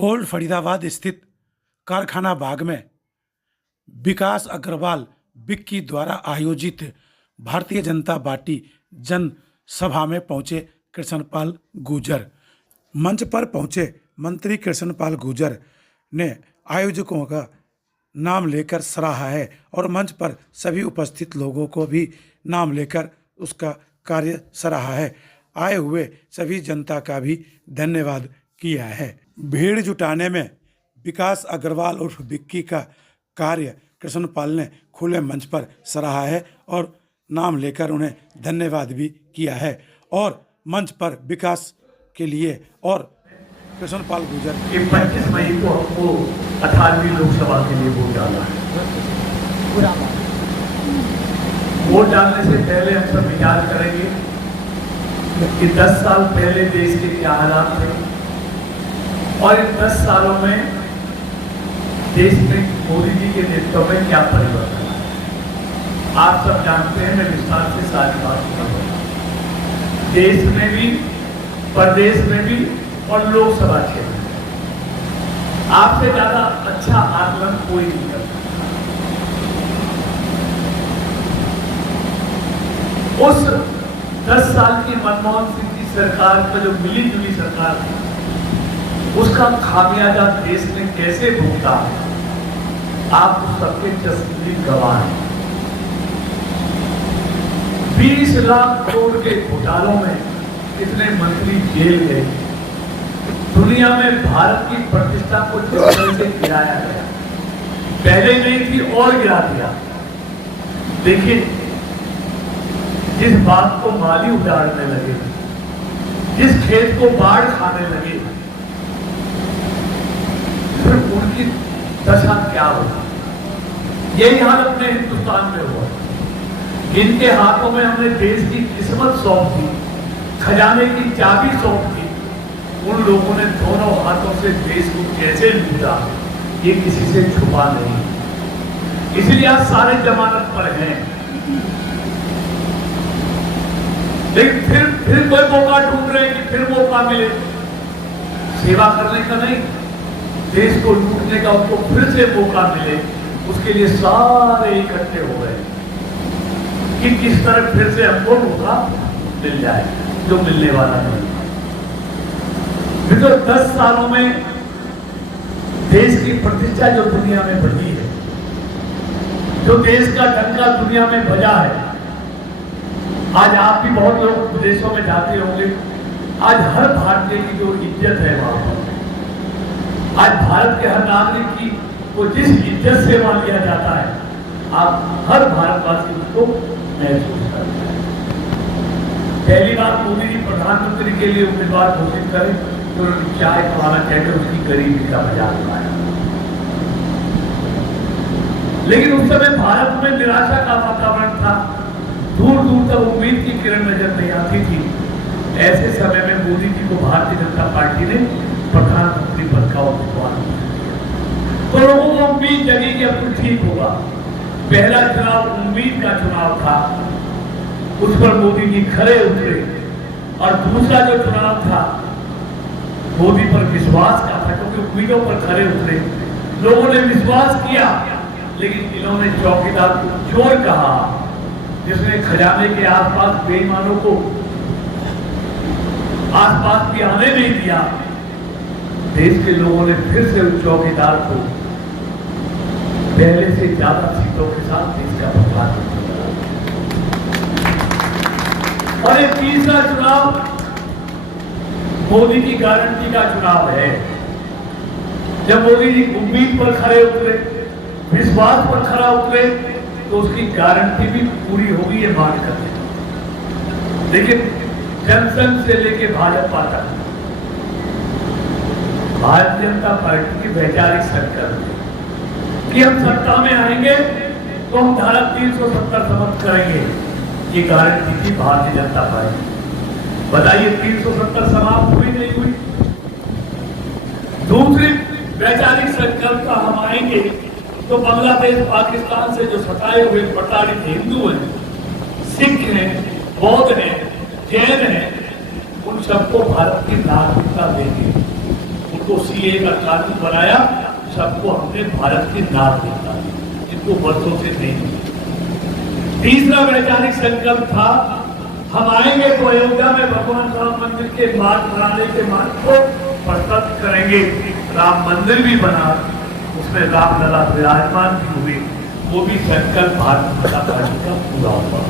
Old Faridabad स्थित कारखाना बाग में विकास अग्रवाल विक्की द्वारा आयोजित भारतीय जनता पार्टी जन सभा में पहुंचे कृष्णपाल गुर्जर। मंच पर पहुंचे मंत्री कृष्णपाल गुर्जर ने आयोजकों का नाम लेकर सराहा है और मंच पर सभी उपस्थित लोगों को भी नाम लेकर उसका कार्य सराहा है। आए हुए सभी जनता का भी धन्यवाद किया है। भीड़ जुटाने में विकास अग्रवाल उर्फ विक्की का कार्य कृष्णपाल ने खुले मंच पर सराहा है और नाम लेकर उन्हें धन्यवाद भी किया है और मंच पर विकास के लिए और कृष्णपाल गुर्जर 25 मई को हमको 18वीं लोकसभा के लिए वोट डालना है। वोट डालने से पहले हम सब विचार करेंगे कि 10 साल पहले देश के क्या हालात थे और इन 10 सालों में देश में मोदी जी के नेतृत्व में क्या परिवर्तन है। आप सब जानते हैं, मैं विस्तार से सारी बात करूंगा। देश में भी, प्रदेश में भी और लोकसभा क्षेत्र में आपसे ज्यादा अच्छा आकलन कोई नहीं करता। उस 10 साल की मनमोहन सिंह की सरकार का जो मिली जुली सरकार थी, उसका खामियाजा देश ने कैसे भुगता है, आप सबके चश्मे गवाह हैं। 20 लाख करोड़ के घोटालों में कितने मंत्री जेल गए। दुनिया में भारत की प्रतिष्ठा को जिस तरह से गिराया गया, पहले नहीं थी और गिरा दिया। देखिए, जिस बात को माली उजाड़ने लगे, जिस खेत को बाढ़ खाने लगे, फिर उनकी दशा क्या होगी। यही हाल अपने हिंदुस्तान में हुआ। इनके हाथों में हमने देश की किस्मत सौंप दी, खजाने की चाबी सौंप दी। उन लोगों ने दोनों हाथों से देश को कैसे लूटा, ये किसी से छुपा नहीं। इसलिए आज सारे जमानत पर हैं। लेकिन फिर कोई मौका ढूंढ रहे हैं कि फिर मौका मिले। सेवा करने का नहीं, देश को लूटने का उनको फिर से मौका मिले, उसके लिए सारे इकट्ठे हो गए कि किस तरह फिर से हमको मौका मिल जाए, जो मिलने वाला नहीं। तो 10 सालों में देश की प्रतिष्ठा जो दुनिया में बढ़ी है, जो देश का डंका दुनिया में बजा है। आज आप भी बहुत लोग विदेशों में जाते होंगे, आज हर भारतीय की जो इज्जत है वहां पर, आज भारत के हर नागरिक की को जिस इज्जत से वहां लिया जाता है, आप हर भारतवासी उसको महसूस करते हैं। पहली बार मोदी जी प्रधानमंत्री के लिए उम्मीदवार घोषित करें तो चाय खवाना कहकर उसकी गरीबी का मजाक उड़ाया। लेकिन उस समय भारत में निराशा का वातावरण था, दूर दूर तक उम्मीद की किरण नजर नहीं आती थी। ऐसे समय में मोदी जी को भारतीय जनता पार्टी ने प्रधानमंत्री पद का उम्मीदवार तो लोगों को उम्मीद जगी कि अब कुछ ठीक होगा। पहला चुनाव उम्मीद का चुनाव था, उस पर मोदी जी खड़े उतरे। और दूसरा जो चुनाव था, मोदी पर विश्वास का था, क्योंकि उम्मीदों पर खड़े उतरे, लोगों ने विश्वास किया। लेकिन इन्होंने चौकीदार को चोर कहा, जिसने खजाने के आसपास बेईमानों को आसपास भी आने नहीं दिया। देश के लोगों ने फिर से उस चौकीदार को पहले से ज्यादा सीटों के साथ देश का प्रधानमंत्री बनाया। और ये तीसरा चुनाव मोदी की गारंटी का चुनाव है। जब मोदी जी उम्मीद पर खड़े उतरे, विश्वास पर खड़ा उतरे, तो उसकी गारंटी भी पूरी होगी, ये मान कर। लेकिन जनसंघ से लेके भाजपा तक भारतीय जनता पार्टी की वैचारिक संकल्प कि हम सत्ता में आएंगे तो हम धारा 370 समाप्त करेंगे, ये गारंटी थी भारतीय जनता पार्टी। बताइए 370 समाप्त हुई नहीं हुई। दूसरी वैचारिक संकल्प का हम आएंगे तो बांग्लादेश पाकिस्तान से जो सताए हुए प्रताड़ित हिंदू हैं, सिख हैं, बौद्ध हैं, जैन हैं, उन सबको भारत की नागरिकता देंगे। उसको सीए का कानून बनाया, सबको हमने भारत के नाम दिया, इनको वर्षों से नहीं मिला। तीसरा वैचारिक संकल्प था, हम आएंगे तो अयोध्या में भगवान राम मंदिर के मार्ग बनाने के मार्ग को प्रस्तुत करेंगे। राम मंदिर भी बना, उसमें रामलला विराजमान भी हुए, वो भी संकल्प भारतीय जनता पार्टी का पूरा हुआ।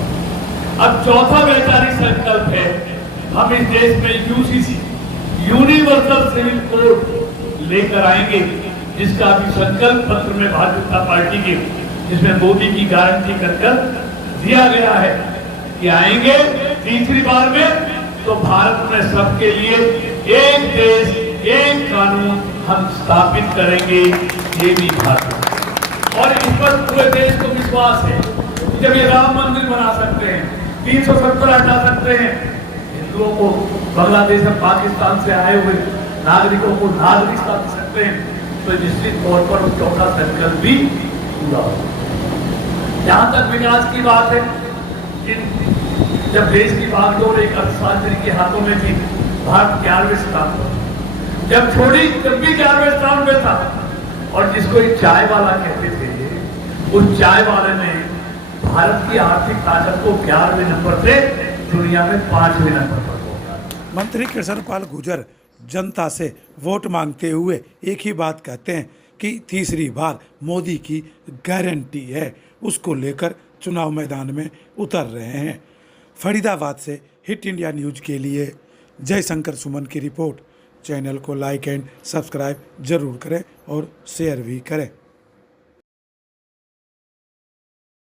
अब चौथा वैचारिक संकल्प है, हम इस देश में यूसीसी यूनिवर्सल सिविल कोड लेकर आएंगे, जिसका अभी संकल्प पत्र में भारतीय जनता पार्टी के, जिसमें मोदी की गारंटी कर दिया गया है कि आएंगे तीसरी बार में तो भारत में सबके लिए एक देश एक कानून हम स्थापित करेंगे, ये भी भारत। और इस पर पूरे देश को विश्वास है कि जब ये राम मंदिर बना सकते हैं, 370 हटा सकते हैं, हिंदुओं को बांग्लादेश और पाकिस्तान से आए हुए नागरिकों को नागरिकता दे सकते हैं, तो निश्चित तौर पर चौथा संकल्प भी पूरा हो। जहां तक विकास की बात है, जब देश की बागडोर एक अर्थशास्त्री के हाथों में थी, भारत 11वें स्थान पर, जब छोड़ी तब भी 11वें स्थान पे था, और जिसको एक चाय वाला कहते थे, उस चाय वाले ने भारत की आर्थिक ताकत को 11वें नंबर से दुनिया में 5वें नंबर पर पहुंचा। मंत्री कृष्णपाल गुर्जर जनता से वोट मांगते हुए एक ही बात कहते हैं कि तीसरी बार मोदी की गारंटी है, उसको लेकर चुनाव मैदान में उतर रहे हैं। फरीदाबाद से हिट इंडिया न्यूज़ के लिए जयशंकर सुमन की रिपोर्ट। चैनल को लाइक एंड सब्सक्राइब जरूर करें और शेयर भी करें।